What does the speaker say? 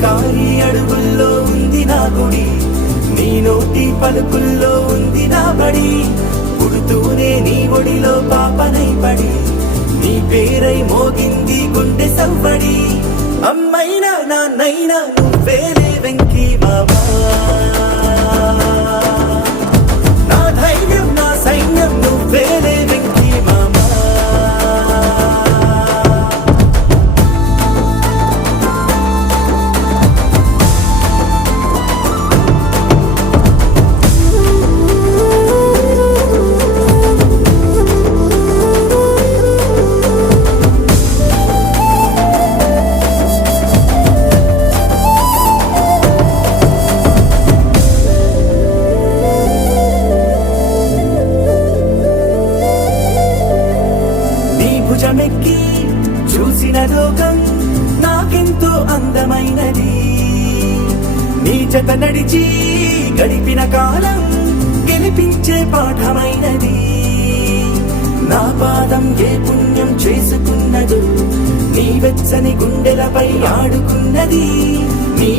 షికారి అడుగుల్లో ఉంది నా గుడి, నీ నోటి పలుకుల్లో ఉంది నా బడి. పుడుతూనే నీ ఒడిలో పాపనై పడి, నీ పేరై మోగింది గుండె సవ్వడి. అమ్మైనా నాన్నైనా నువ్వేలే వెంకీ మామా, నా ధైర్యం నా సైన్యం నువ్వేలే వెంకీ మామా. భుజమెక్కి చూసిన లోకం నాకెంతో అందమైనది, నీ జత నడిచి గడిపిన కాలం గెలిపించే పాఠమైనది. నా పాదం ఏ పుణ్యం చేసుకున్నదో, నీ వెచ్చని గుండెలపై ఆడుకున్నది. నీ